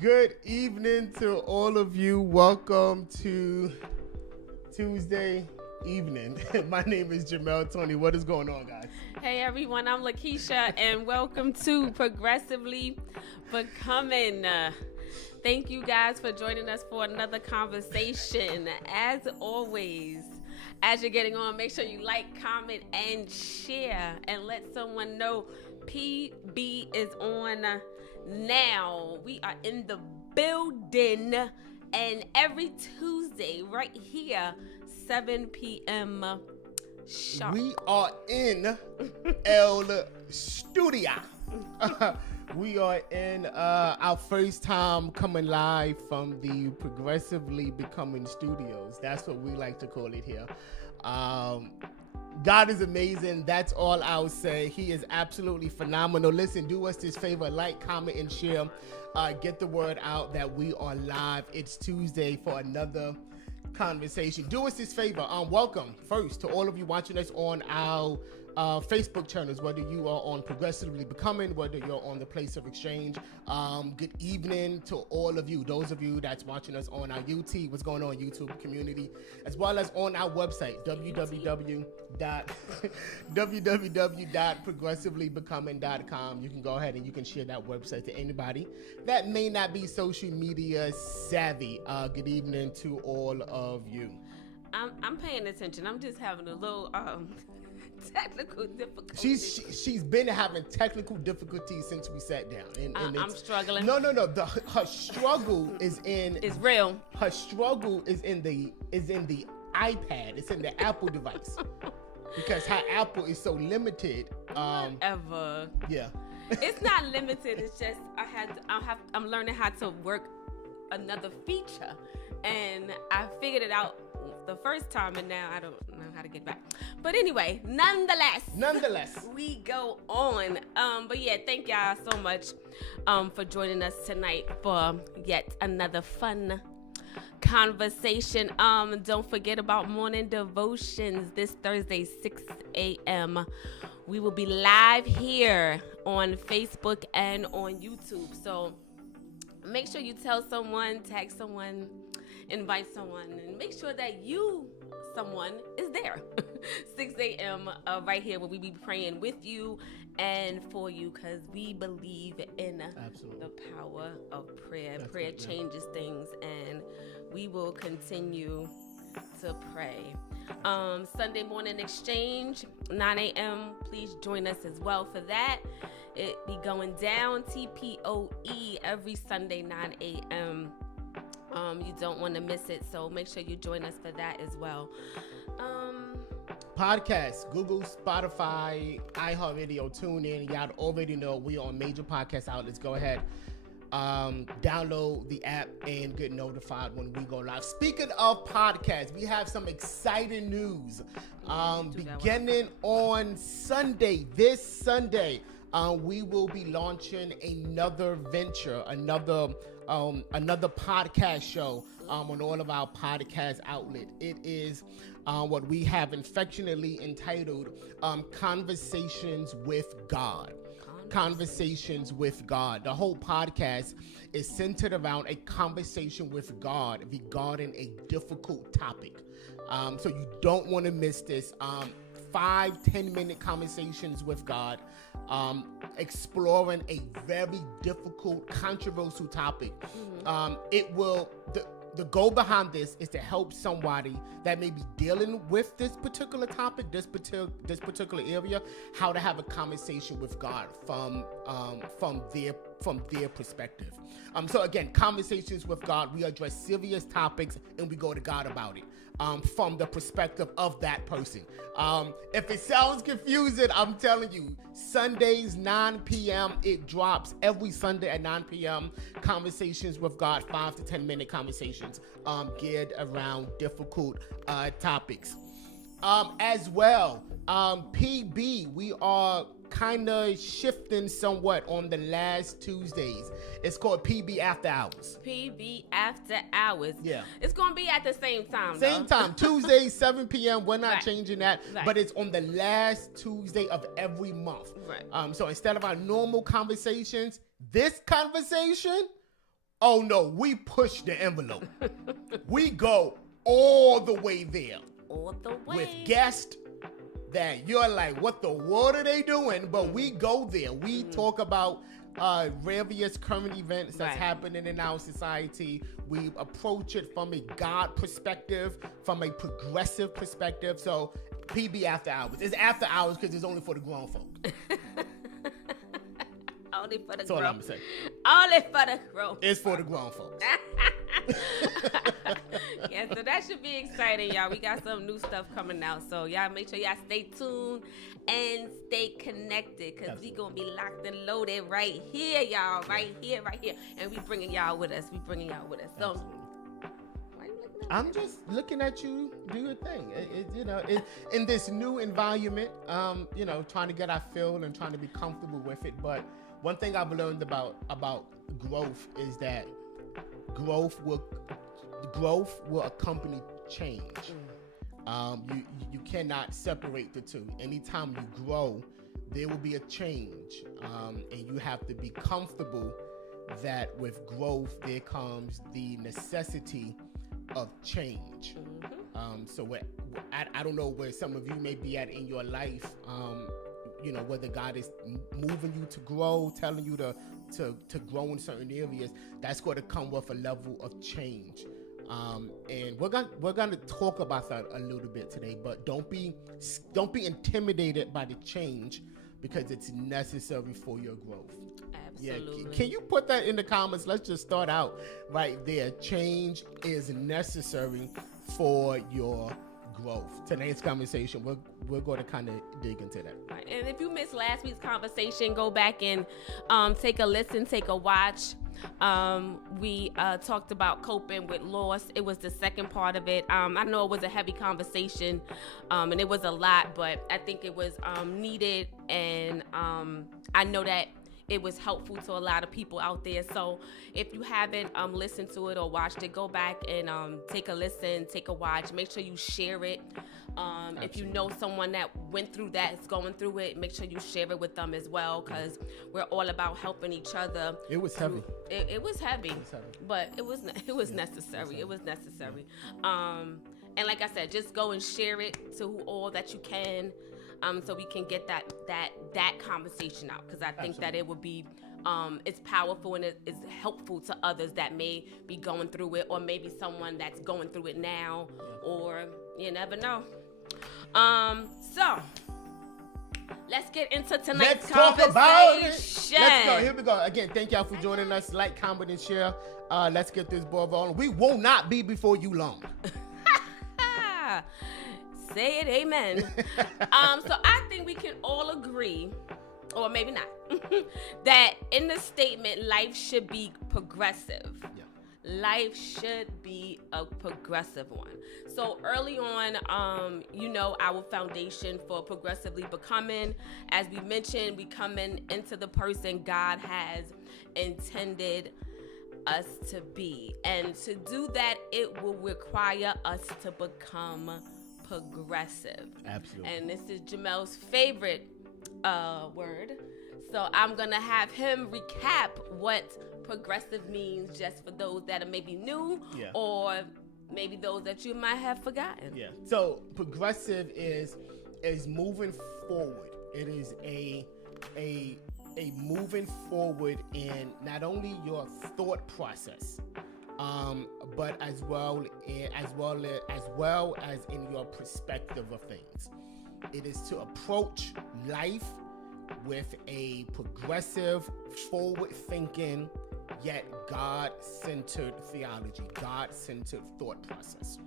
Good evening to all of you. Welcome to Tuesday evening. My name is Jamel Tony. What is going on, guys? Hey everyone, I'm Lakeisha and welcome to Progressively Becoming. Thank you guys for joining us for another conversation. As always, as you're getting on, make sure you like, comment, and share and let someone know PB is on now. We are in the building and every Tuesday right here, 7 p.m. sharp. We are in El Studio. We are in our first time coming live from the Progressively Becoming Studios. That's what we like to call it here. God is amazing. That's all I'll say. He is absolutely phenomenal. Listen, do us this favor, like, comment, and share. Get the word out that we are live. It's Tuesday for another conversation. Do us this favor. Welcome first to all of you watching us on our Facebook channels, whether you are on Progressively Becoming, whether you're on the Place of Exchange. Good evening to all of you, those of you that's watching us on our UT, what's going on YouTube community, as well as on our website, www.progressivelybecoming.com. You can go ahead and you can share that website to anybody that may not be social media savvy. Good evening to all of you. I'm paying attention. I'm just having a little technical difficulties. She's been having technical difficulties since we sat down. And I'm struggling. No. Her struggle is in. It's real. Her struggle is in the iPad. It's in the Apple device because her Apple is so limited. Whatever. Yeah. It's not limited. It's just I'm learning how to work another feature, and I figured it out the first time, and now I don't know how to get back. But anyway, nonetheless, we go on. But yeah, thank y'all so much for joining us tonight for yet another fun conversation. Don't forget about morning devotions this Thursday, 6 a.m. We will be live here on Facebook and on YouTube. So make sure you tell someone, tag someone, invite someone, and make sure that someone is there. 6 a.m. Right here where we be praying with you and for you, because we believe in the power of prayer. Prayer changes things, and we will continue to pray. Sunday morning exchange, 9 a.m. Please join us as well for that. It be going down TPOE every Sunday, 9 a.m. You don't want to miss it, so make sure you join us for that as well. Podcasts, Google, Spotify, iHeartRadio, TuneIn. Y'all already know we are on major podcast outlets. Go ahead, download the app and get notified when we go live. Speaking of podcasts, we have some exciting news. Beginning on Sunday, this Sunday, we will be launching another venture, another podcast show on all of our podcast outlet. It is what we have affectionately entitled Conversations with God. Conversations with God. The whole podcast is centered around a conversation with God regarding a difficult topic. So you don't want to miss this. 5-10 minute conversations with God, exploring a very difficult, controversial topic. It will. The goal behind this is to help somebody that may be dealing with this particular topic, this particular area, how to have a conversation with God from their perspective. So again, Conversations with God, we address serious topics and we go to God about it. From the perspective of that person. If it sounds confusing, I'm telling you, Sundays, 9 p.m., it drops every Sunday at 9 p.m. Conversations with God, 5 to 10 minute conversations geared around difficult topics. As well, PB, we are kind of shifting somewhat on the last Tuesdays. It's called PB After Hours. PB After Hours. Yeah. It's going to be at the same time, Same time, Tuesday, 7 p.m. We're not Right. changing that, Right. but it's on the last Tuesday of every month. Right. So instead of our normal conversations, this conversation, oh no, we push the envelope. We go all the way there All the way. with guests that you're like, what the world are they doing? But we go there. We talk about various current events that's Right. happening in our society. We approach it from a God perspective, from a progressive perspective. So PB After Hours. It's after hours because it's only for the grown folk. Only for the That's all grown. I'm gonna say. Only for the grown. It's for the grown folks. Yeah, so that should be exciting, y'all. We got some new stuff coming out, so y'all make sure y'all stay tuned and stay connected, because we gonna be locked and loaded right here, y'all. Right here. And we bringing y'all with us. So why you looking at me? I'm just looking at you do your thing. In this new environment, trying to get our feel and trying to be comfortable with it. But one thing I've learned about growth is that growth will accompany change. You cannot separate the two. Anytime you grow, there will be a change, and you have to be comfortable that with growth there comes the necessity of change. So I don't know where some of you may be at in your life, whether God is moving you to grow, telling you to grow in certain areas. That's going to come with a level of change. And we're gonna talk about that a little bit today, but don't be intimidated by the change, because it's necessary for your growth. Absolutely. Yeah. Can you put that in the comments? Let's just start out right there. Change is necessary for your growth. Today's conversation, we're going to kind of dig into that. Right. And if you missed last week's conversation, go back and take a listen, take a watch. We talked about coping with loss. It was the second part of it. I know it was a heavy conversation, and it was a lot, but I think it was needed, and I know that it was helpful to a lot of people out there. So if you haven't listened to it or watched it, go back and take a listen, take a watch. Make sure you share it. If you know someone that went through that, is going through it, make sure you share it with them as well, because we're all about helping each other. It was heavy. It was heavy, but it was necessary. It was necessary. And like I said, just go and share it to all that you can. So we can get that conversation out, because I think that it would be it's powerful and it's helpful to others that may be going through it, or maybe someone that's going through it now, or you never know. So let's get into tonight's conversation. About it. Let's go. Here we go. Again, thank y'all for joining us. Like, comment, and share. Let's get this ball rolling. We will not be before you long. Say it, amen. So I think we can all agree, or maybe not, that in the statement, life should be progressive. Yeah. Life should be a progressive one. So early on, our foundation for progressively becoming, as we mentioned, we coming into the person God has intended us to be. And to do that, it will require us to become progressive. Absolutely. And this is Jamel's favorite word. So I'm going to have him recap what progressive means, just for those that are maybe new, or maybe those that you might have forgotten. Yeah. So progressive is moving forward. It is a moving forward in not only your thought process, but as well as in your perspective of things. It is to approach life with a progressive, forward-thinking, yet God-centered theology, God-centered thought process.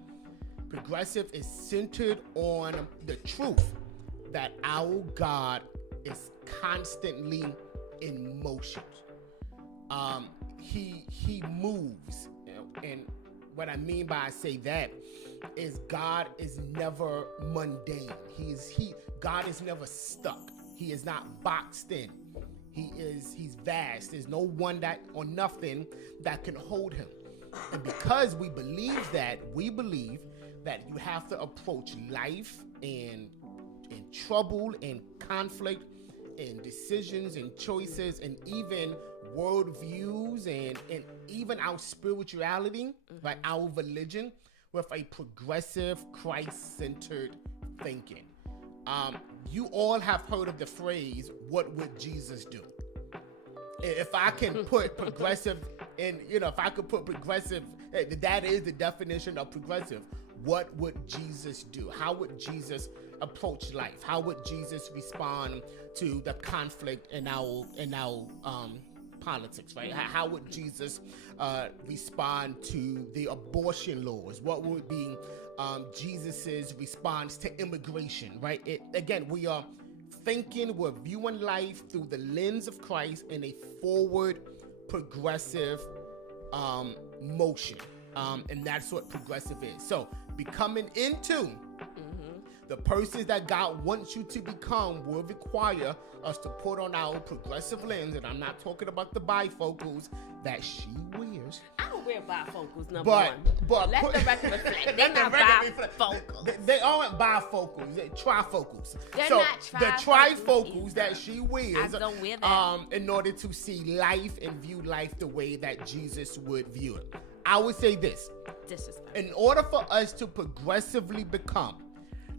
Progressive is centered on the truth that our God is constantly in motion. He moves, and what I mean by I say that is God is never mundane. God is never stuck. He is not boxed in. He's vast. There's no one that or nothing that can hold him. And because we believe that you have to approach life and trouble and conflict and decisions and choices and even worldviews and even our spirituality, like our religion, with a progressive, Christ-centered thinking. You all have heard of the phrase, "What would Jesus do?" If I can put progressive in, if I could put progressive, that is the definition of progressive. What would Jesus do? How would Jesus approach life? How would Jesus respond to the conflict in our politics, right? How would Jesus respond to the abortion laws? What would be Jesus's response to immigration, right? We are thinking, we're viewing life through the lens of Christ in a forward, progressive motion. And that's what progressive is. So becoming into the persons that God wants you to become will require us to put on our progressive lens, and I'm not talking about the bifocals that she wears. I don't wear bifocals, number one. But let the record reflect. They're not bifocals. They aren't bifocals. They're trifocals. They're not trifocals. The trifocals that she wears, I don't wear that. in order to see life and view life the way that Jesus would view it. I would say this. Disrespect. In order for us to progressively become,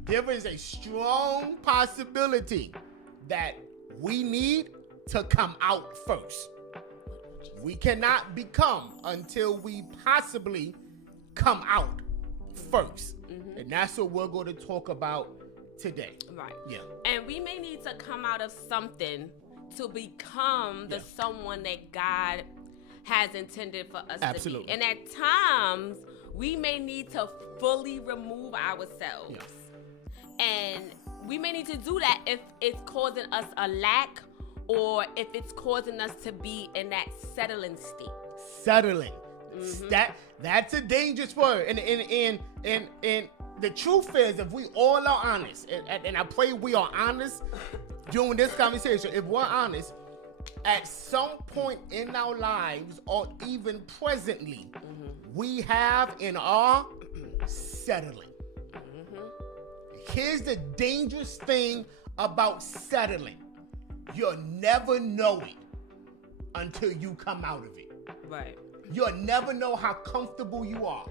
there is a strong possibility that we need to come out first. We cannot become until we possibly come out first. And that's what we're going to talk about today. Right. Yeah. And we may need to come out of something to become the someone that God has intended for us to be. And at times, we may need to fully remove ourselves. Yeah. And we may need to do that if it's causing us a lack, or if it's causing us to be in that settling state. Settling. That's a dangerous word. And the truth is, if we all are honest, and I pray we are honest during this conversation, if we're honest, at some point in our lives, or even presently, we have and are settling. Here's the dangerous thing about settling. You'll never know it until you come out of it. Right. You'll never know how comfortable you are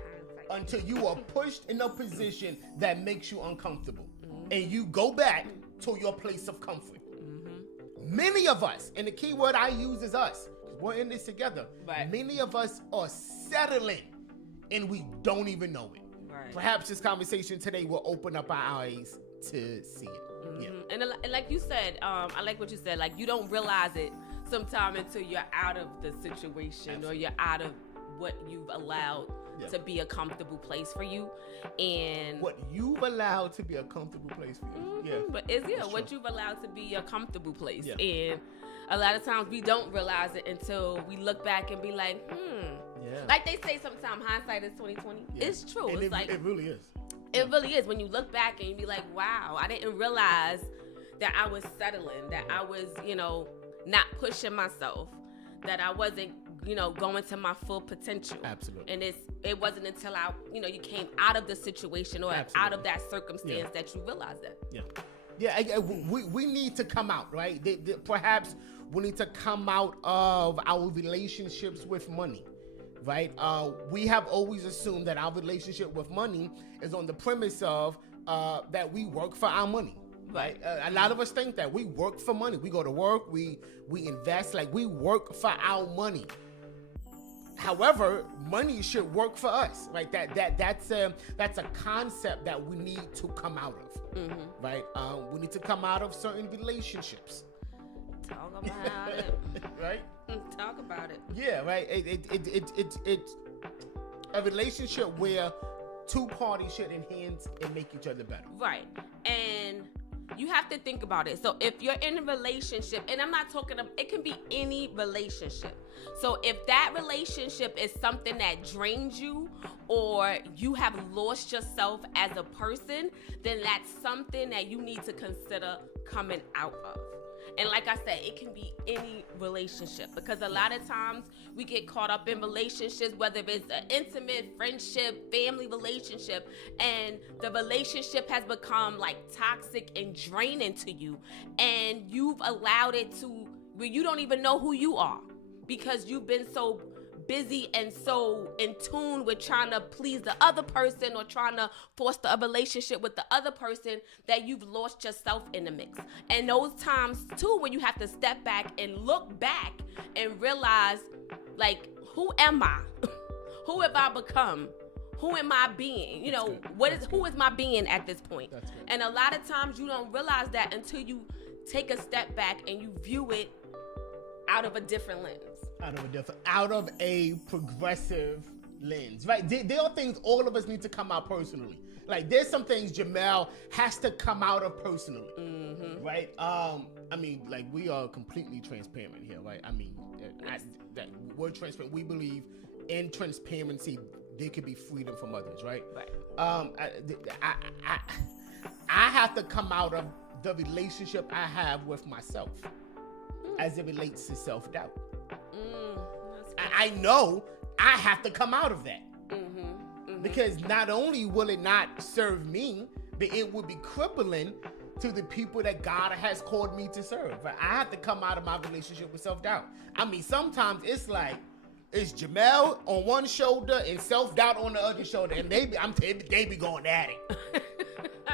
until you are pushed in a position that makes you uncomfortable. And you go back to your place of comfort. Many of us, and the key word I use is us. We're in this together. Right. Many of us are settling, and we don't even know it. Right. Perhaps this conversation today will open up our eyes to see it. Mm-hmm. Yeah. And like you said, I like what you said. Like, you don't realize it sometime until you're out of the situation. Absolutely. Or you're out of what you've allowed to be a comfortable place for you. And what you've allowed to be a comfortable place for you. Mm-hmm. Yeah. But it's what you've allowed to be a comfortable place. Yeah. And a lot of times we don't realize it until we look back and be like, Yeah. Like they say sometimes, hindsight is 20/20. Yeah. It's true. And it's like it really is. It really is. When you look back and you be like, wow, I didn't realize that I was settling, that I was, not pushing myself, that I wasn't, going to my full potential. Absolutely. And it wasn't until you came out of the situation or out of that circumstance that you realized that. Yeah. Yeah, we need to come out, right? Perhaps we need to come out of our relationships with money, right? We have always assumed that our relationship with money is on the premise of that we work for our money, right? A lot of us think that we work for money. We go to work, we invest, like we work for our money. However, money should work for us, right? That's a concept that we need to come out of, right? We need to come out of certain relationships. Talk about it, right? Talk about it. Yeah, right. It's a relationship where two parties should enhance and make each other better. Right, and you have to think about it. So if you're in a relationship, and I'm not talking about, it can be any relationship. So if that relationship is something that drains you or you have lost yourself as a person, then that's something that you need to consider coming out of. And like I said, it can be any relationship, because a lot of times we get caught up in relationships, whether it's an intimate friendship, family relationship, and the relationship has become like toxic and draining to you, and you've allowed it to where you don't even know who you are because you've been so busy and so in tune with trying to please the other person or trying to foster a relationship with the other person that you've lost yourself in the mix. And those times too, when you have to step back and look back and realize, like, who am I? Who have I become? Who am I being? Who is my being at this point? And a lot of times you don't realize that until you take a step back and you view it out of a different lens. Out of a progressive lens, right? There are things all of us need to come out personally. Like, there's some things Jamel has to come out of personally, right? Like, we are completely transparent here, right? That we're transparent. We believe in transparency. There could be freedom from others, right? I have to come out of the relationship I have with myself as it relates to self-doubt. I know I have to come out of that. Because not only will it not serve me, but it will be crippling to the people that God has called me to serve. But I have to come out of my relationship with self-doubt. Sometimes it's like, it's Jamel on one shoulder and self-doubt on the other shoulder, and they be going at it.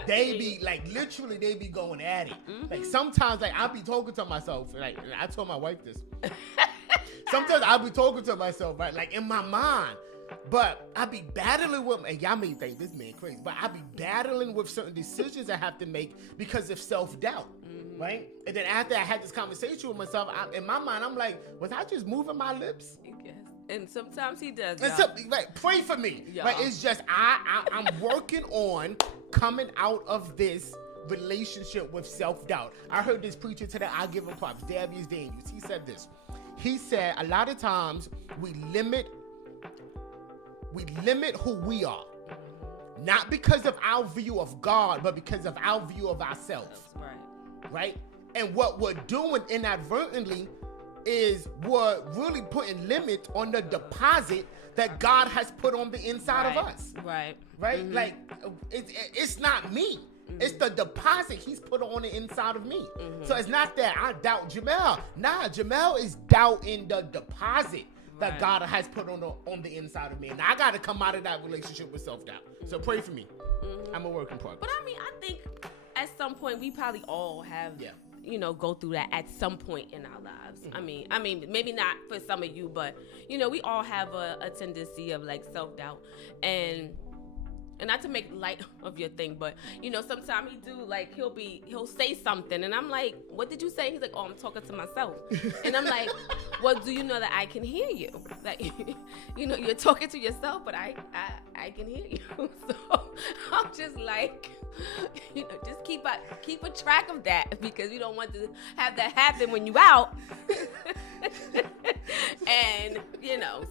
They be like, literally, they be going at it. Like, sometimes, like, I'll be talking to myself, like, I told my wife this. Sometimes I'll be talking to myself, right, like, in my mind, but I be battling with, and y'all may think this man crazy, but I be battling with certain decisions I have to make because of self-doubt, right? And then after I had this conversation with myself, in my mind, I'm like, was I just moving my lips? Yes. And sometimes he does. Right, pray for me. Right, it's just I'm working on coming out of this relationship with self-doubt. I heard this preacher today. I give him props. Davius Daniels. He said this. He said a lot of times we limit who we are, not because of our view of God, but because of our view of ourselves. Right? And what we're doing inadvertently is we're really putting limit on the deposit that God has put on the inside of us. Right? Like, it's not me. It's the deposit he's put on the inside of me. So it's not that I doubt Jamel. Nah, Jamel is doubting the deposit that God has put on the inside of me. And I got to come out of that relationship with self-doubt. So pray for me. I'm a work in progress. But I think at some point we probably all have go through that at some point in our lives. I mean, maybe not for some of you, but we all have a tendency of like self-doubt, and not to make light of your thing, but sometimes he do, like, he'll say something and I'm like, what did you say? He's like, oh, I'm talking to myself. And I'm like, well, do you know that I can hear you? Like, you're talking to yourself, but I can hear you. So I'm just like, just keep a track of that, because you don't want to have that happen when you out. And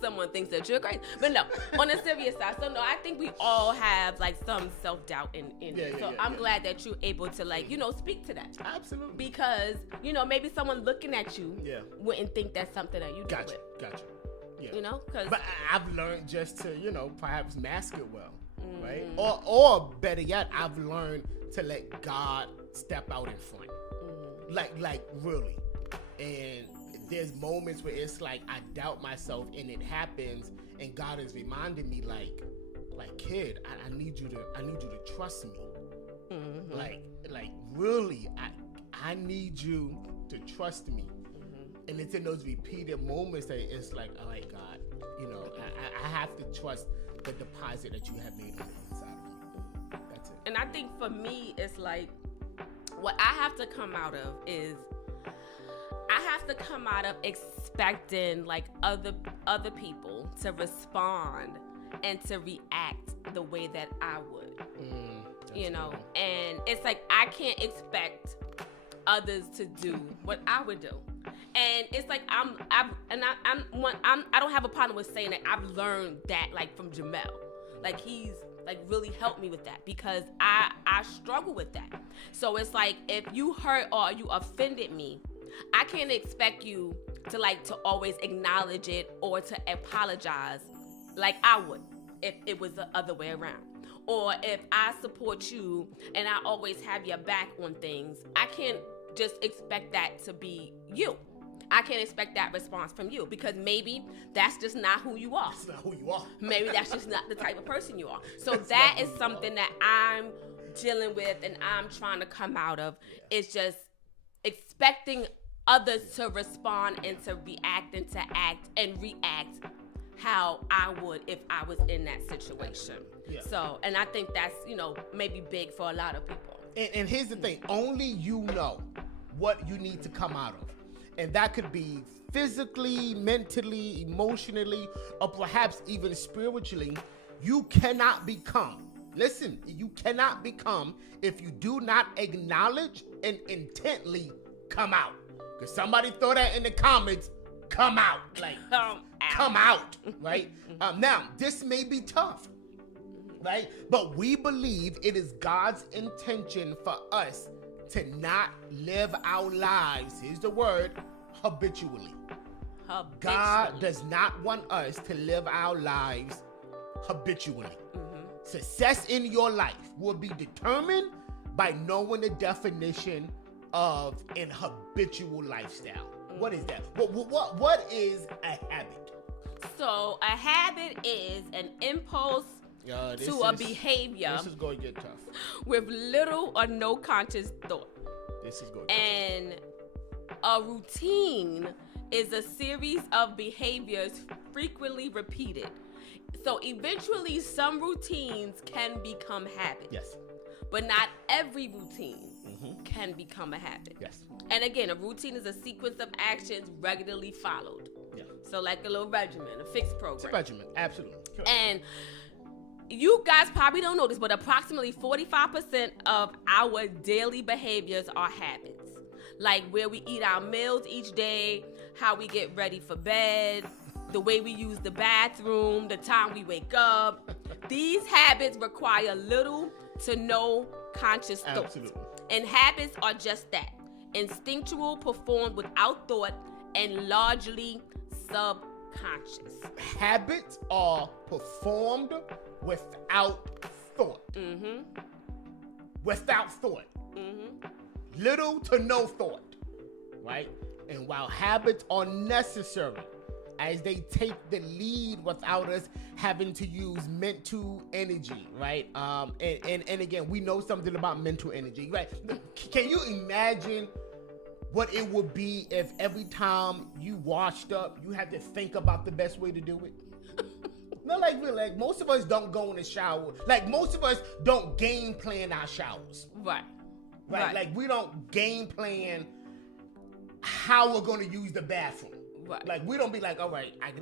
someone thinks that you're crazy. But no, on a serious side, so no, I think we all have like some self-doubt in it. So I'm glad that you're able to like speak to that. Absolutely. Because maybe someone looking at you wouldn't think that's something that you do. Gotcha. Yeah. Because but I've learned just to perhaps mask it well, right? Or better yet, I've learned to let God step out in front, like really. And there's moments where it's like I doubt myself, and it happens, and God is reminding me, like kid, I need you to trust me. Like really, I need you to trust me. And it's in those repeated moments that it's like, all right, God, I have to trust the deposit that you have made on the inside of me. That's it. And I think for me, it's like, what I have to come out of is, I have to come out of expecting like other people to respond and to react the way that I would, and it's like, I can't expect others to do what I would do. And it's like, I don't have a problem with saying that I've learned that like from Jamel. Like, he's like really helped me with that, because I struggle with that. So it's like, if you hurt or you offended me, I can't expect you to always acknowledge it or to apologize like I would if it was the other way around. Or if I support you and I always have your back on things, I can't just expect that to be you. I can't expect that response from you, because maybe that's just not who you are. That's not who you are. Maybe that's just not the type of person you are. So that is something that I'm dealing with and I'm trying to come out of. It's just expecting others to respond and to react and to act and react how I would if I was in that situation. Yeah. So, and I think that's, maybe big for a lot of people. And here's the thing, only you know what you need to come out of. And that could be physically, mentally, emotionally, or perhaps even spiritually. You cannot become, you cannot become if you do not acknowledge and intently come out. Because somebody throw that in the comments, come out. Like, come out, right? Now, this may be tough, right? But we believe it is God's intention for us to not live our lives, here's the word, habitually. God does not want us to live our lives habitually. Success in your life will be determined by knowing the definition of an habitual lifestyle. What is that? What is a habit? So a habit is an impulse to a behavior. This is going to get tough. With little or no conscious thought. This is going. And a routine is a series of behaviors frequently repeated. So eventually, some routines can become habits. Yes. But not every routine can become a habit. Yes. And again, a routine is a sequence of actions regularly followed. Yeah. So like a little regimen, a fixed program. It's a regimen, absolutely. Sure. And you guys probably don't know this, but approximately 45% of our daily behaviors are habits. Like where we eat our meals each day, how we get ready for bed, the way we use the bathroom, the time we wake up. These habits require little to no conscious thought. Absolutely. And habits are just that. Instinctual, performed without thought, and largely subconscious. Habits are performed without thought. Without thought. Little to no thought. Right? And while habits are necessary, as they take the lead without us having to use mental energy, right? And again, we know something about mental energy, right? Can you imagine what it would be if every time you washed up, you had to think about the best way to do it? No, like really, like most of us don't go in the shower. Like most of us don't game plan our showers. Right. Like we don't game plan how we're going to use the bathroom. Right. Like we don't be like, all right, I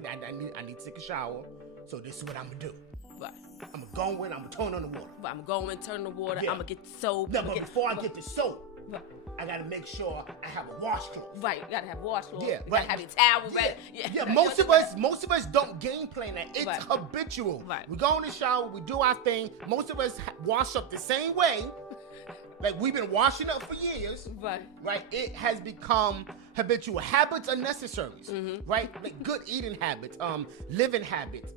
need to take a shower, so this is what I'm gonna do. Right. I'm gonna go in, I'm gonna turn on the water. Right. I'm going to turn the water. Yeah. I'm gonna get the soap. No, but before I get the soap, Right. I gotta make sure I have a washcloth. Right. You gotta have washcloth. Yeah. You gotta have your towel ready. Yeah. Most of us don't game plan that. It's Right. habitual. Right. We go in the shower, we do our thing. Most of us wash up the same way. Like we've been washing up for years. Right. Right. It has become habitual. Habits are necessary. Right. Like good eating habits, living habits,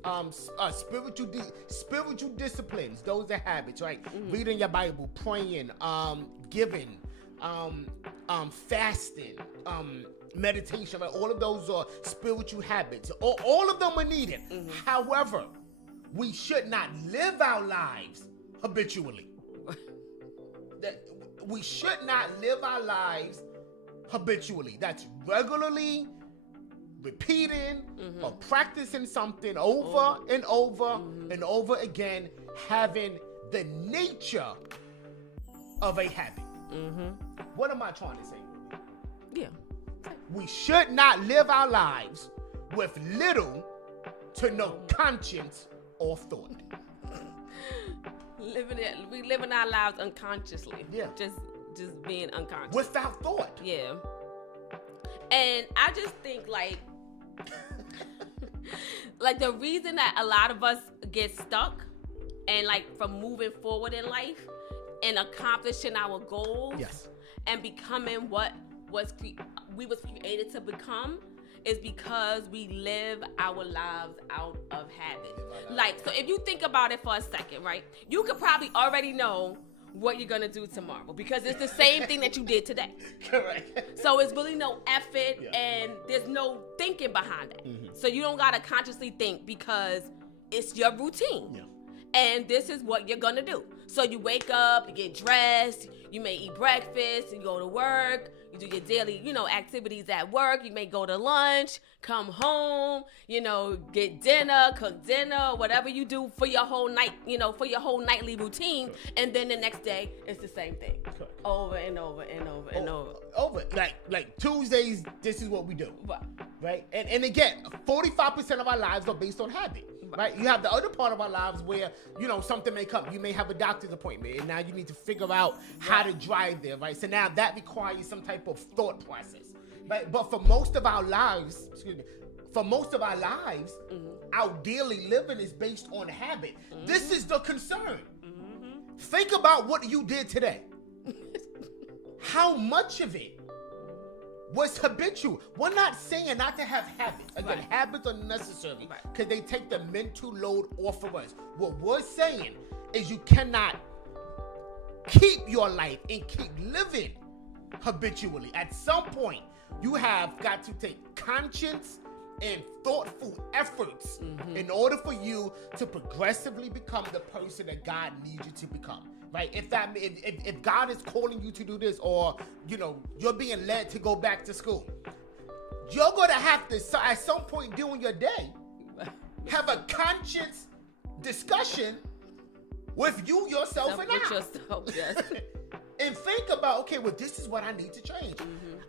spiritual disciplines. Those are habits. Right. Reading your Bible, praying, giving, fasting, meditation. Right. All of those are spiritual habits. All of them are needed. However, we should not live our lives habitually. That we should not live our lives habitually. That's regularly repeating or practicing something over and over and over again, having the nature of a habit. What am I trying to say? Yeah. We should not live our lives with little to no conscience or thought. We living our lives unconsciously. Yeah. Just being unconscious. Without thought. Yeah. And I just think like the reason that a lot of us get stuck and like from moving forward in life and accomplishing our goals Yes. and becoming what we was created to become is because we live our lives out of habit. Like, so if you think about it for a second, right? You could probably already know what you're gonna do tomorrow because it's the same thing that you did today. Correct. So it's really no effort and there's no thinking behind it. So you don't gotta consciously think because it's your routine. Yeah. And this is what you're gonna do. So you wake up, you get dressed, you may eat breakfast, you go to work, you do your daily, activities at work. You may go to lunch, come home, get dinner, cook dinner, whatever you do for your whole night, for your whole nightly routine. And then the next day, it's the same thing. Correct. Over and over and over and over. Over. Like Tuesdays, this is what we do. Right. Right? And again, 45% of our lives are based on habit. Right? You have the other part of our lives where, something may come. You may have a doctor's appointment and now you need to figure out how to drive there, right? So now that requires some type of thought process. Right? But for most of our lives, our daily living is based on habit. This is the concern. Think about what you did today. How much of it was habitual? We're not saying not to have habits. Again, habits are necessary because they take the mental load off of us. What we're saying is you cannot keep your life and keep living habitually. At some point, you have got to take conscious and thoughtful efforts in order for you to progressively become the person that God needs you to become. Right? If God is calling you to do this, or you're being led to go back to school, you're gonna have to at some point during your day have a conscious discussion with you, yourself, and yourself, yes. And think about, okay, well, this is what I need to change.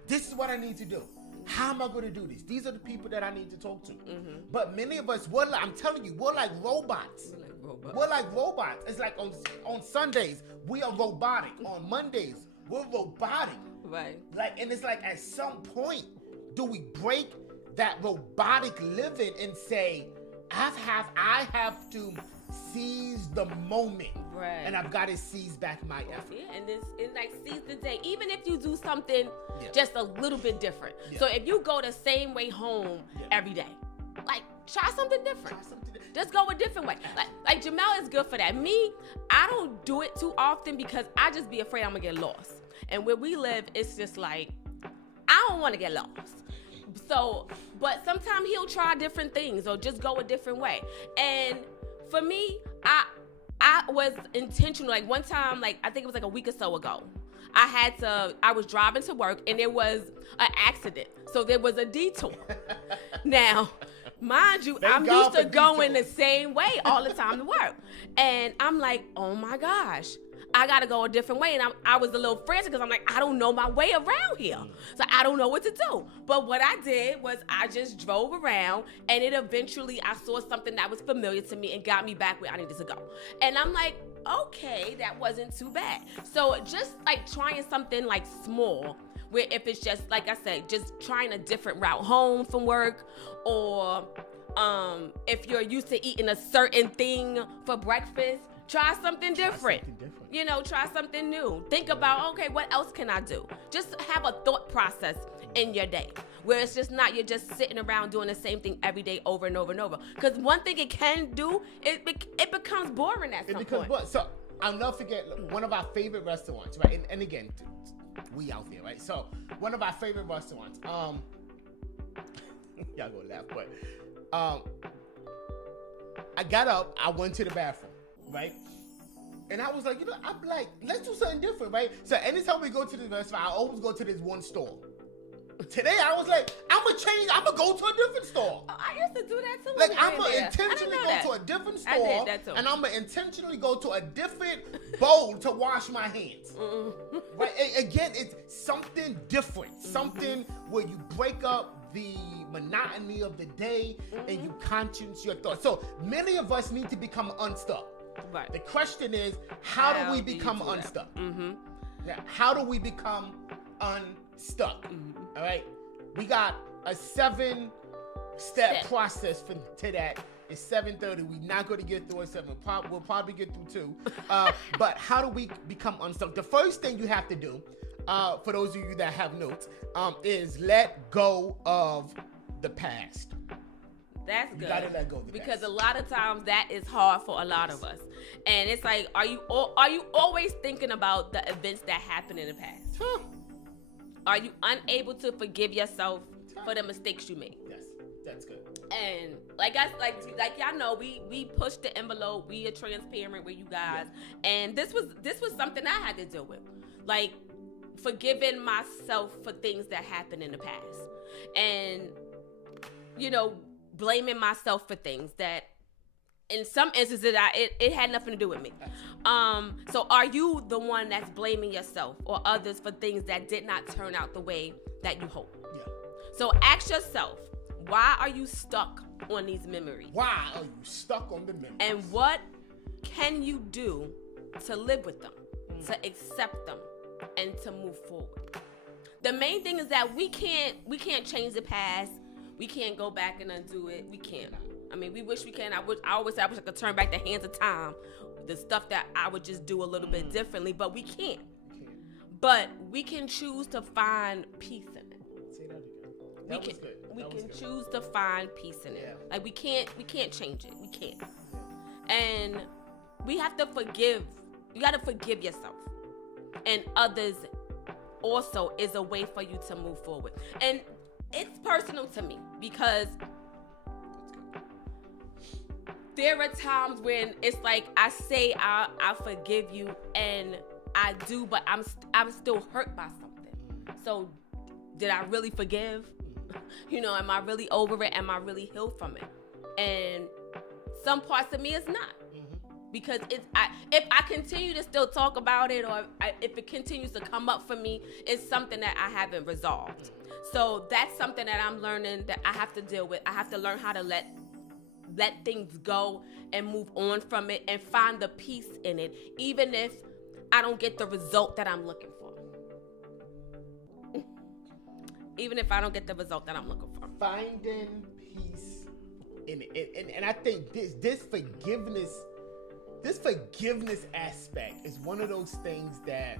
This is what I need to do. How am I going to do this? These are the people that I need to talk to. But many of us, I'm telling you, we're like robots. We're like robots. It's like on Sundays, we are robotic. On Mondays, we're robotic. Right. Like, and it's like at some point, do we break that robotic living and say, I have to seize the moment. Right. And I've got to seize back my effort. Yeah, and it's like seize the day. Even if you do something just a little bit different. Yeah. So if you go the same way home every day, like try something different. Just go a different way. Like Jamel is good for that. Me, I don't do it too often because I just be afraid I'm gonna get lost. And where we live, it's just like, I don't want to get lost. So, but sometimes he'll try different things or just go a different way. And for me, I was intentional. Like one time, like I think it was like a week or so ago, I was driving to work and there was an accident. So there was a detour. Now, mind you, I'm used to going the same way all the time to work. And I'm like, oh my gosh, I got to go a different way. And I was a little frantic because I'm like, I don't know my way around here. So I don't know what to do. But what I did was I just drove around and it eventually, I saw something that was familiar to me and got me back where I needed to go. And I'm like, okay, that wasn't too bad. So just like trying something like small, where if it's just, like I said, just trying a different route home from work, or if you're used to eating a certain thing for breakfast, try something different. You know, try something new. Think about, okay, what else can I do? Just have a thought process in your day where it's just not, you're just sitting around doing the same thing every day over and over and over. Because one thing it can do, it becomes boring at some point. So I'll never forget one of our favorite restaurants, right? And again, we out there, right? So one of our favorite restaurants, y'all gonna laugh, but I got up, I went to the bathroom, right? And I was like, I'm like, let's do something different, right? So anytime we go to this restaurant, I always go to this one store. Today I was like, I'm gonna go to a different store. Oh, I used to do that too. Like I'm gonna intentionally go to a different store, I did that too. and I'm gonna intentionally go to a different bowl to wash my hands. Right? Again, it's something different, something where you break up the monotony of the day and you conscience your thoughts. So many of us need to become unstuck. Right. The question is, how do we become unstuck? Now, how do we become unstuck? All right, we got a 7-step process to that. It's 7:30. We're not going to get through at 7. We'll probably get through 2. But how do we become unstuck? The first thing you have to do, for those of you that have notes, is let go of the past. That's good. You gotta let go of the because past. a lot of times that is hard for a lot of us, and it's like, are you always thinking about the events that happened in the past? Are you unable to forgive yourself for the mistakes you made? Yes, that's good. And like y'all know, we pushed the envelope. We are transparent with you guys, and this was something I had to deal with, like forgiving myself for things that happened in the past, and blaming myself for things that in some instances it had nothing to do with me. So are you the one that's blaming yourself or others for things that did not turn out the way that you hoped? Yeah. So ask yourself, why are you stuck on these memories? Why are you stuck on the memories? And what can you do to live with them, to accept them, and to move forward? The main thing is that we can't change the past. We can't go back and undo it. We can't. I mean, we wish we can. I always say I wish I could turn back the hands of time, the stuff that I would just do a little bit differently, but we can't. But we can choose to find peace in it. Say that again. We can choose to find peace in it. Yeah. Like we can't change it. We can't. And we have to forgive. You got to forgive yourself. And others also is a way for you to move forward. And it's personal to me because there are times when it's like I say I forgive you and I do, but I'm still hurt by something. So did I really forgive? Am I really over it? Am I really healed from it? And some parts of me is not. Because if I continue to still talk about it, or if it continues to come up for me, it's something that I haven't resolved. So that's something that I'm learning that I have to deal with. I have to learn how to let things go and move on from it and find the peace in it, even if I don't get the result that I'm looking for. Even if I don't get the result that I'm looking for. Finding peace in it. And I think this forgiveness aspect is one of those things that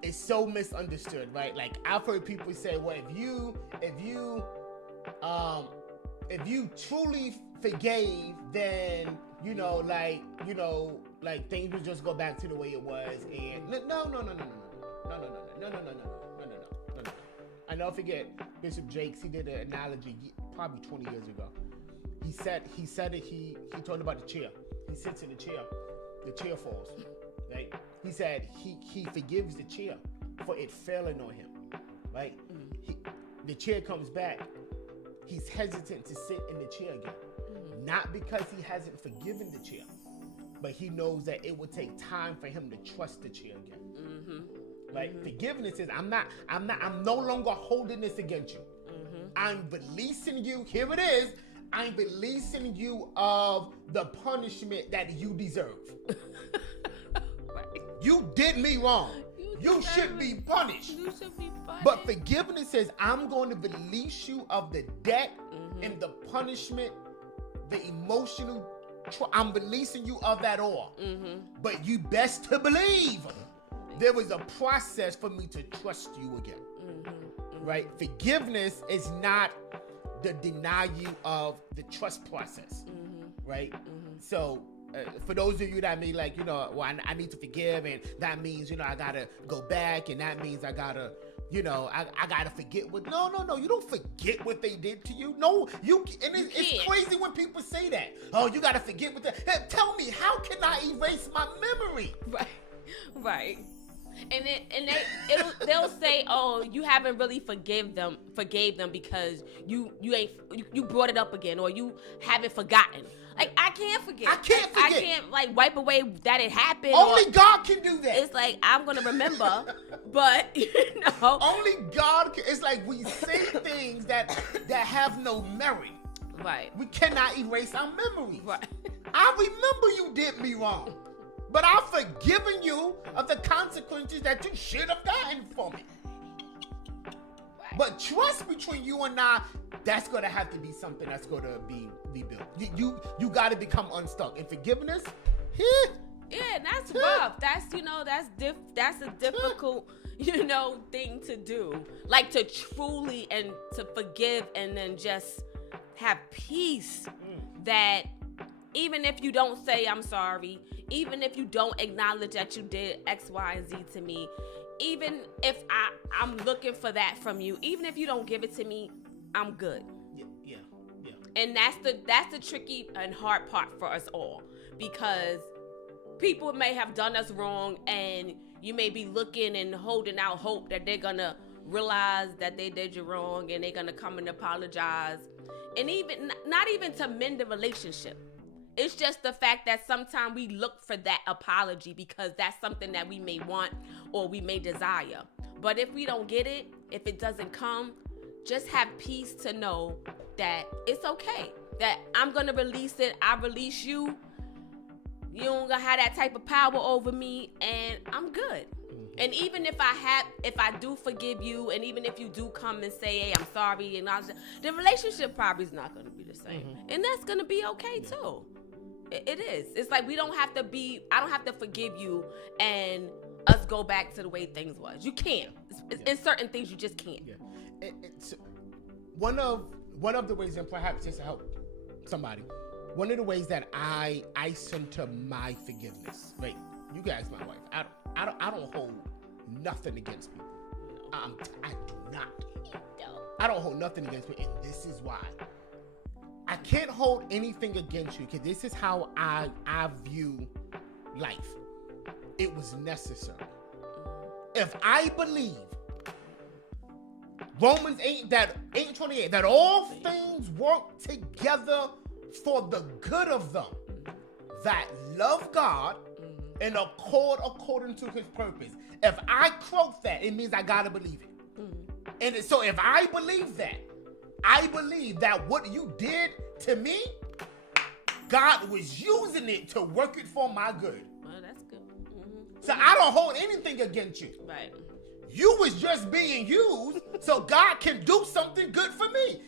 is so misunderstood, right? Like I've heard people say, well, if you truly forgave, then like things would just go back to the way it was. And no. I never forget Bishop Jakes. He did an analogy probably 20 years ago. He said he talked about the chair. He sits in the chair falls. right? He said he forgives the chair for it failing on him, right? The chair comes back. He's hesitant to sit in the chair again. Not because he hasn't forgiven the chair, but he knows that it will take time for him to trust the chair again. Right? Forgiveness is I'm no longer holding this against you. I'm releasing you. Here it is. I'm releasing you of the punishment that you deserve. Right. You did me wrong. You should be punished. You should be punished. But forgiveness says, I'm going to release you of the debt and the punishment, the emotional. I'm releasing you of that all. But you best to believe there was a process for me to trust you again. Right? Forgiveness is not the denial of the trust process. Right? So, for those of you that mean like, well, I need to forgive, and that means, I gotta go back, and that means I gotta, I gotta forget what. No, you don't forget what they did to you. No, it's crazy when people say that. Oh, you gotta forget what hey, tell me, how can I erase my memory? Right. And they'll say, oh, you haven't really forgave them because you brought it up again, or you haven't forgotten. Like, I can't forget. I can't like wipe away that it happened. Only God can do that. It's like, I'm gonna remember, but only God can. It's like we say things that have no memory. Right. We cannot erase our memories. Right. I remember you did me wrong, but I've forgiven you of the consequences that you should have gotten for me. Right. But trust between you and I, that's gonna have to be something that's gonna be built. You got to become unstuck. And forgiveness, yeah, that's rough. That's that's a difficult thing to do. Like, to truly and to forgive and then just have peace that even if you don't say I'm sorry, even if you don't acknowledge that you did X, Y, and Z to me, even if I'm looking for that from you, even if you don't give it to me, I'm good. Yeah. And that's the tricky and hard part for us all, because people may have done us wrong, and you may be looking and holding out hope that they're gonna realize that they did you wrong, and they're gonna come and apologize, and even not even to mend the relationship. It's just the fact that sometimes we look for that apology because that's something that we may want or we may desire. But if we don't get it, if it doesn't come, just have peace to know that it's okay, that I'm going to release it. I release you. You don't gonna have that type of power over me, and I'm good. And even if I do forgive you, and even if you do come and say, hey, I'm sorry, and the relationship probably is not going to be the same. And that's going to be okay too. It is. It's like I don't have to forgive you and us go back to the way things was. You can't. In certain things, you just can't. Yeah. It's one of the ways, and perhaps just to help somebody, one of the ways that I center my forgiveness, right? You guys, my wife, I don't hold nothing against people. I do not. I don't hold nothing against people, and this is why. I can't hold anything against you, because this is how I view life. It was necessary. If I believe Romans 8:28, that all things work together for the good of them that love God and accord according to his purpose. If I quote that, it means I gotta believe it. And so if I believe that, I believe that what you did to me, God was using it to work it for my good. Well, that's good. So I don't hold anything against you. Right. You was just being used so God can do something good for me.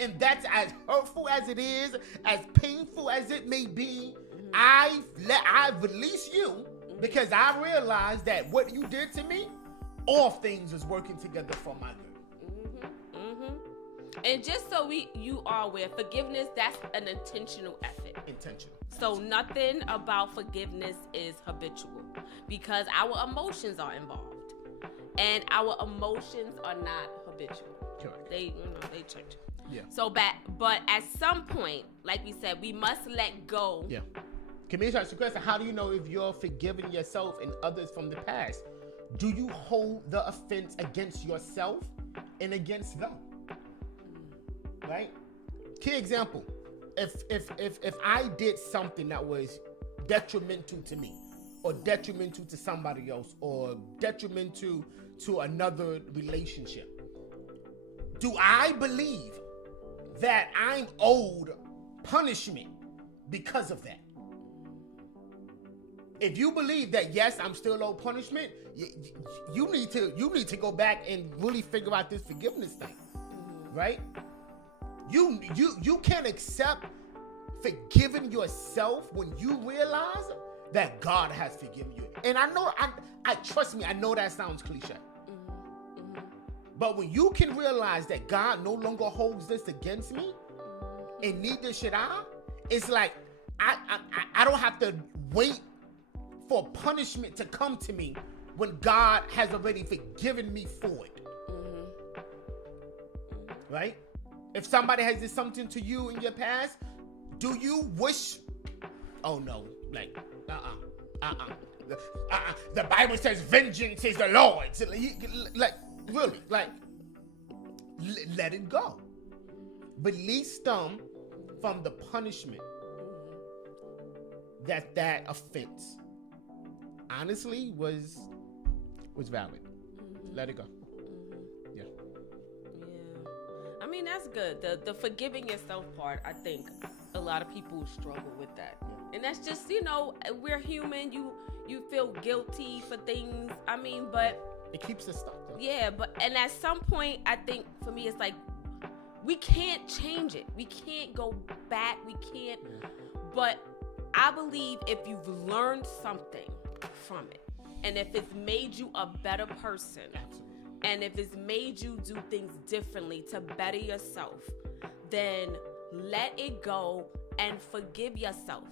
And that's as hurtful as it is, as painful as it may be. I release you because I realize that what you did to me, all things is working together for my good. And just so you are aware, forgiveness, that's an intentional effort. Intentional. So nothing about forgiveness is habitual, because our emotions are involved, and our emotions are not habitual. Correct. They change. Yeah. So but at some point, like we said, we must let go Community ask the question, how do you know if you're forgiving yourself and others from the past? Do you hold the offense against yourself and against them? Right? Key example. If I did something that was detrimental to me, or detrimental to somebody else, or detrimental to another relationship, do I believe that I'm owed punishment because of that? If you believe that, yes, I'm still owed punishment, you need to go back and really figure out this forgiveness thing, right? You can't accept forgiving yourself when you realize that God has forgiven you. And I know, I trust me, I know that sounds cliche. But when you can realize that God no longer holds this against me, and neither should I, it's like I don't have to wait for punishment to come to me when God has already forgiven me for it. Right? If somebody has did something to you in your past, do you wish? Oh no, like the Bible says vengeance is the Lord's. Like really, like let it go. Release them from the punishment that offense honestly was valid. Let it go. Yeah. I mean, that's good. The forgiving yourself part, I think a lot of people struggle with that. And that's just, we're human. You feel guilty for things. I mean, but it keeps us stuck though. Yeah, and at some point, I think for me, it's like we can't change it. We can't go back. We can't. But I believe if you've learned something from it, and if it's made you a better person, and if it's made you do things differently to better yourself, then let it go and forgive yourself.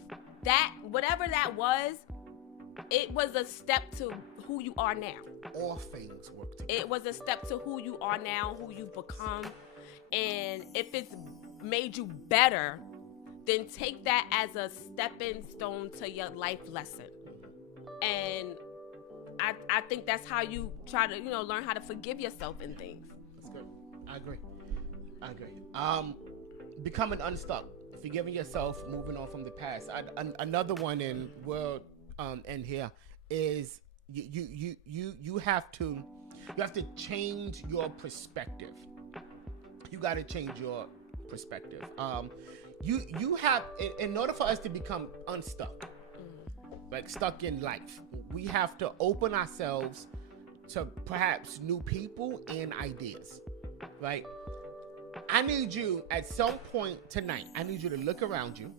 That, whatever that was, it was a step to who you are now. All things work together. It was a step to who you are now, who you've become. And if it's made you better, then take that as a stepping stone to your life lesson. And I think that's how you try to, learn how to forgive yourself in things. That's good. I agree. Becoming unstuck, forgiving yourself, moving on from the past. Another one, and we'll end here, is you have to change your perspective. You got to change your perspective. You have, in order for us to become unstuck, like stuck in life, we have to open ourselves to perhaps new people and ideas, right? I need you at some point tonight, I need you to look around you.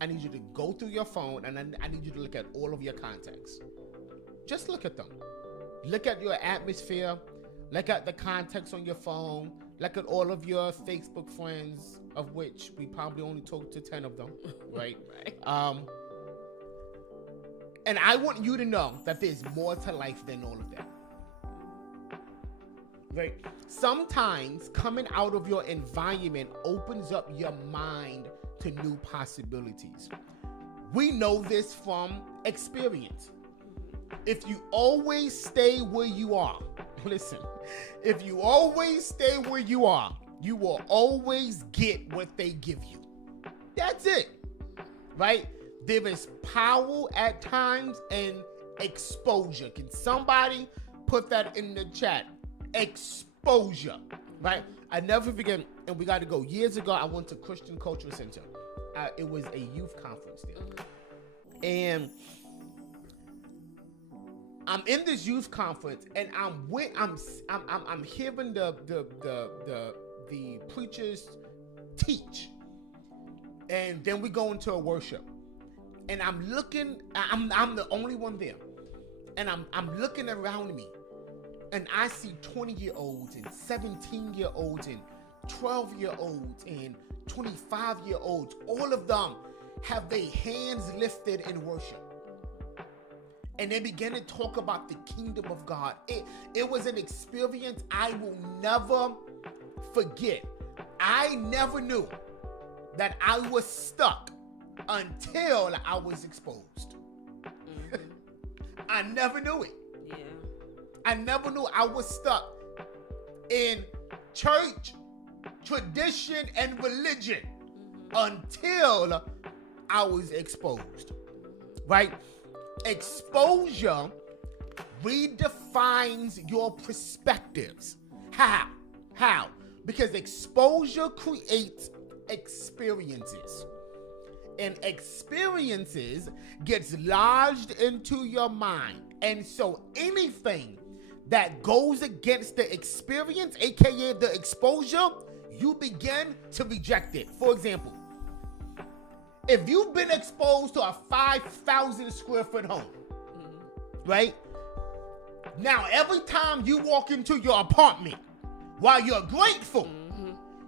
I need you to go through your phone, and I need you to look at all of your contacts. Just look at them. Look at your atmosphere. Look at the contacts on your phone. Look at all of your Facebook friends, of which we probably only talk to 10 of them, right? And I want you to know that there's more to life than all of that. Right? Sometimes coming out of your environment opens up your mind to new possibilities. We know this from experience. If you always stay where you are, listen, if you always stay where you are, you will always get what they give you. That's it, right? There is power at times and exposure. Can somebody put that in the chat? Exposure, right? I never forget, and we got to go. Years ago, I went to Christian Cultural Center. It was a youth conference there, and I'm in this youth conference, and I'm hearing the preachers teach, and then we go into a worship, and I'm looking. I'm the only one there, and I'm looking around me, and I see 20-year-olds and 17-year-olds and 12-year-olds and 25-year-olds. All of them have their hands lifted in worship. And they began to talk about the kingdom of God. It was an experience I will never forget. I never knew that I was stuck until I was exposed. I never knew it. Yeah. I never knew I was stuck in church, tradition, and religion until I was exposed. Right? Exposure redefines your perspectives. How? Because exposure creates experiences. And experiences gets lodged into your mind. And so anything that goes against the experience, aka the exposure, you begin to reject it. For example, if you've been exposed to a 5,000 square foot home, right? Now, every time you walk into your apartment, while you're grateful,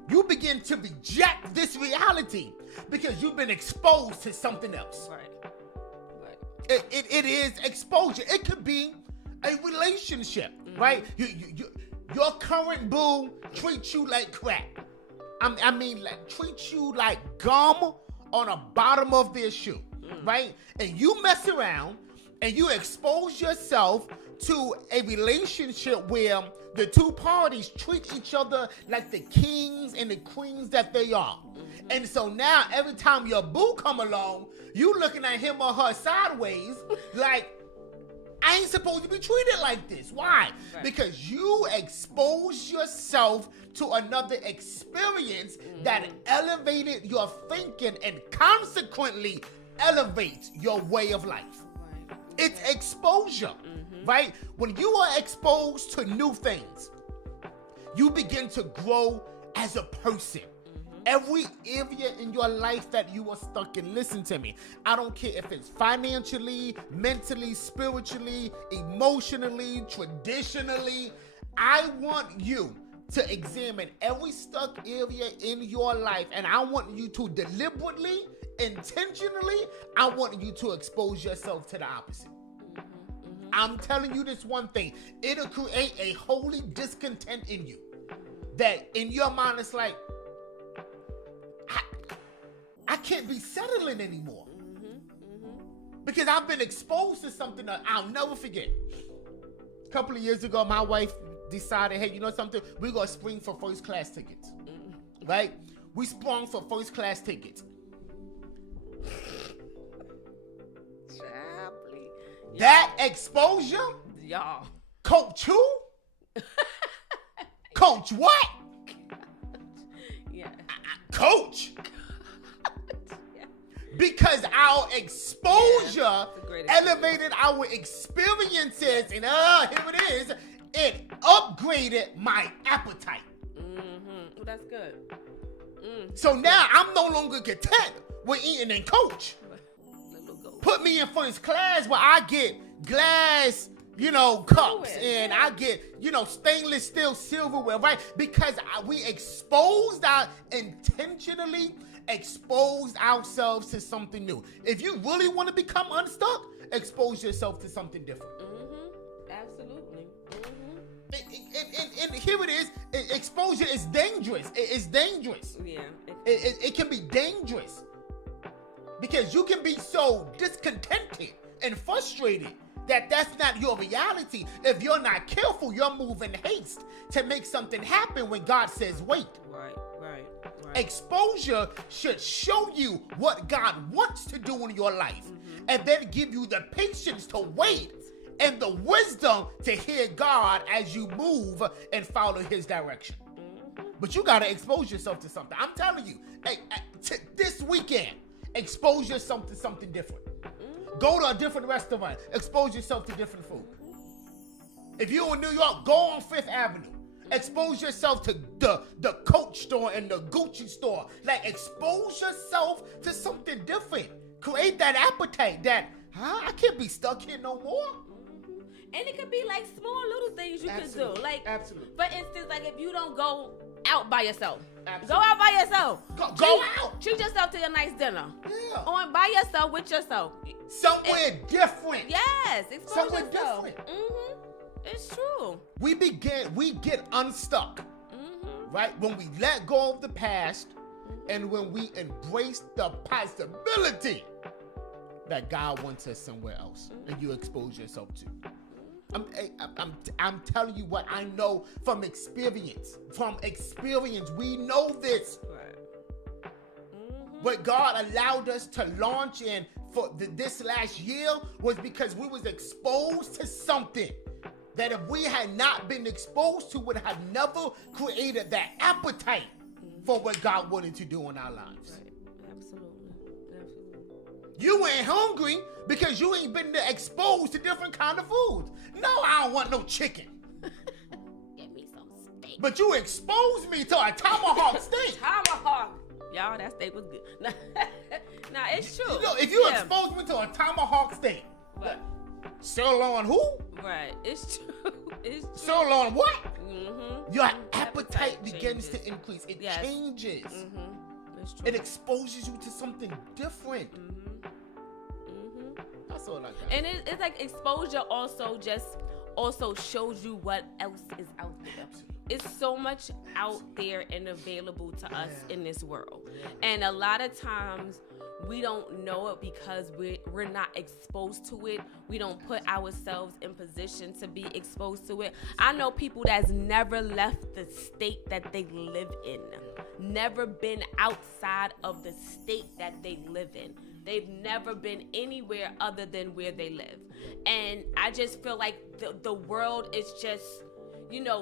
you begin to reject this reality because you've been exposed to something else. Right. It is exposure. It could be a relationship, right? Your current boo treats you like crap. I mean, like, treats you like gum on the bottom of their shoe, right? And you mess around and you expose yourself to a relationship where the two parties treat each other like the kings and the queens that they are. And so now every time your boo come along, you looking at him or her sideways like, I ain't supposed to be treated like this. Why? Right. Because you expose yourself to another experience that elevated your thinking and consequently elevates your way of life. Right. It's exposure, right? When you are exposed to new things, you begin to grow as a person. Every area in your life that you are stuck in, listen to me. I don't care if it's financially, mentally, spiritually, emotionally, traditionally. I want you to examine every stuck area in your life, and I want you to deliberately, intentionally, I want you to expose yourself to the opposite. I'm telling you this one thing. It'll create a holy discontent in you. That in your mind, it's like, I can't be settling anymore. Because I've been exposed to something that I'll never forget. A couple of years ago, my wife decided, hey, you know something? We're going to spring for first class tickets. Right? We sprung for first class tickets. That exposure? Y'all. Coach who? Coach what? Yeah. Coach? Because our exposure elevated our experiences, and here it is, it upgraded my appetite. Well, that's good. So now I'm no longer content with eating in Coach. Put me in first class where I get glass, cups, and I get, stainless steel silverware, right? Because we intentionally exposed ourselves to something new. If you really want to become unstuck, expose yourself to something different. Absolutely. And here it is. Exposure is dangerous. It's dangerous. Yeah. It can be dangerous. Because you can be so discontented and frustrated that that's not your reality. If you're not careful, you'll move in haste to make something happen when God says wait. Right. Exposure should show you what God wants to do in your life, and then give you the patience to wait and the wisdom to hear God as you move and follow his direction. But you got to expose yourself to something. I'm telling you, this weekend, expose yourself to something different. Go to a different restaurant. Expose yourself to different food. If you're in New York, go on Fifth Avenue. Expose yourself to the Coach store and the Gucci store. Like, expose yourself to something different. Create that appetite that, I can't be stuck here no more. And it could be like small little things you can do. Like, absolutely. For instance, like if you don't go out by yourself. Absolutely. Go out by yourself. Go out. Treat yourself to a nice dinner. Yeah. Or by yourself with yourself. Somewhere different. Yes. Expose Somewhere yourself. different. It's true. We get unstuck. Right? When we let go of the past and when we embrace the possibility that God wants us somewhere else, and you expose yourself to. I'm telling you what I know from experience. From experience, we know this. Right. What God allowed us to launch in for this last year was because we was exposed to something that if we had not been exposed to would have never created that appetite for what God wanted to do in our lives. Right. Absolutely. You ain't hungry because you ain't been exposed to different kind of foods. No, I don't want no chicken. Get me some steak. But you exposed me to a tomahawk steak. Tomahawk. Y'all, that steak was good. Nah, it's true. You know, if you expose me to a tomahawk steak, what? sirloin who? Right. It's true. It's true. Sirloin what? Mm-hmm. Your appetite begins to increase. It Yes. changes. Mm-hmm. It's true. It exposes you to something different. Mm-hmm. Mm-hmm. That's all I got. And it's like exposure also shows you what else is out there. It's so much out there and available to us in this world. And a lot of times we don't know it because we're not exposed to it. We don't put ourselves in position to be exposed to it. I know people that's never left the state that they live in, never been outside of the state that they live in. They've never been anywhere other than where they live. And I just feel like the world is just,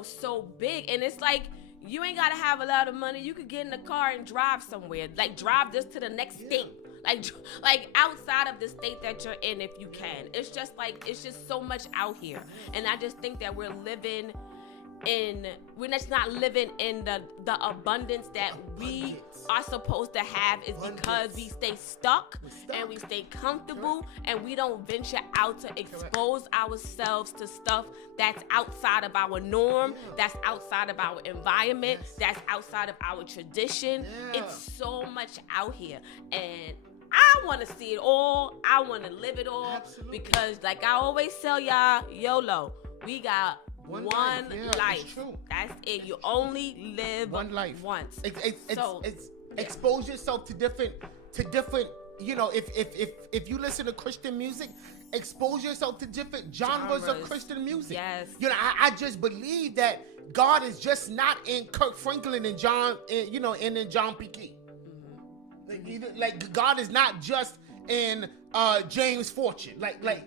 so big. And it's like, you ain't got to have a lot of money. You could get in the car and drive somewhere. Like, drive this to the next state. Like outside of the state that you're in if you can. It's just so much out here. And I just think that we're just not living in the abundance that we are supposed to have is because we stay stuck and we stay comfortable and we don't venture out to expose ourselves to stuff that's outside of our norm, that's outside of our environment, that's outside of our tradition. It's so much out here, and I want to see it all. I want to live it all. Absolutely. Because like I always tell y'all, YOLO, we got one life. It's true. That's it. You only live one life once. Expose yourself to different. If you listen to Christian music, expose yourself to different genres of Christian music. Yes. I just believe that God is just not in Kirk Franklin and John, and in John P. Key. Like God is not just in James Fortune. Like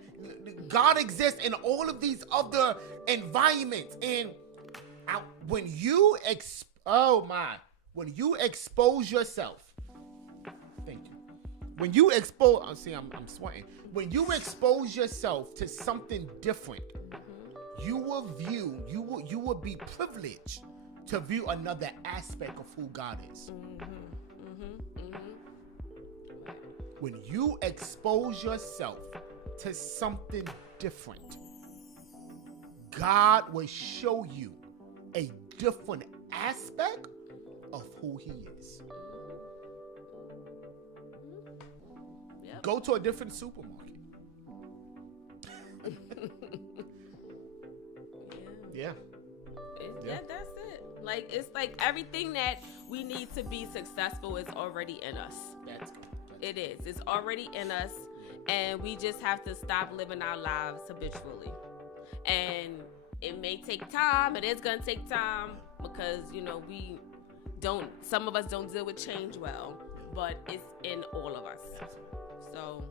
God exists in all of these other environments. And when you expose yourself, thank you. When you expose, I'm sweating. When you expose yourself to something different, you will be privileged to view another aspect of who God is. When you expose yourself to something different, God will show you a different aspect of who He is. Yep. Go to a different supermarket. Yeah. That's it. Like, it's like everything that we need to be successful is already in us. It is. It's already in us, and we just have to stop living our lives habitually. And it may take time. It is going to take time because, some of us don't deal with change well, but it's in all of us. So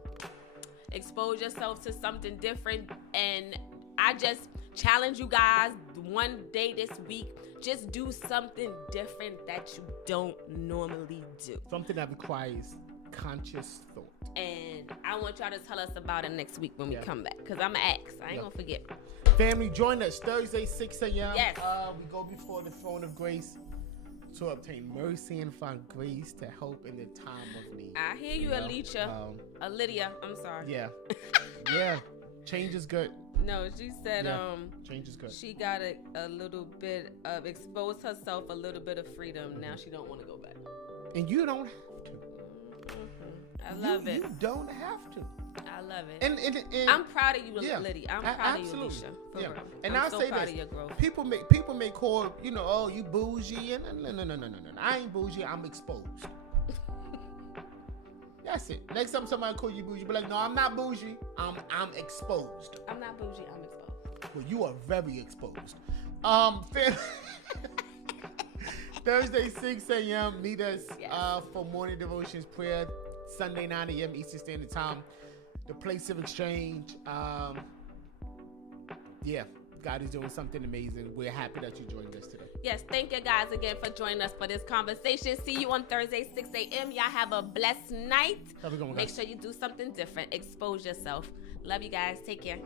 expose yourself to something different. And I just challenge you guys one day this week, just do something different that you don't normally do. Something that requires conscious thought. And I want y'all to tell us about it next week when we come back, because I'm going to ask. I ain't going to forget. Family, join us Thursday, 6 a.m. Yes. We go before the throne of grace to obtain mercy and find grace to help in the time of need. I hear you, Lydia. I'm sorry. Yeah. Yeah. Change is good. No, she said change is good. She got a little bit of exposed herself a little bit of freedom. Now she don't want to go back. And you don't have to. I love it. You don't have to. I love it. And I'm proud of you, yeah, Liddy. I'm proud of you, Alicia. For real. And I'm I'll so say proud this. of your growth. People may call, oh, you bougie. And no. I ain't bougie. I'm exposed. That's it. Next time somebody call you bougie, be like, no, I'm not bougie. I'm exposed. I'm not bougie. I'm exposed. Well, you are very exposed. Thursday, 6 a.m. Meet us for morning devotions prayer. Sunday, 9 a.m. Eastern Standard Time. The place of exchange. God is doing something amazing. We're happy that you joined us today. Yes, thank you guys again for joining us for this conversation. See you on Thursday, 6 a.m. Y'all have a blessed night. Have a good one, guys. Make sure you do something different. Expose yourself. Love you guys. Take care.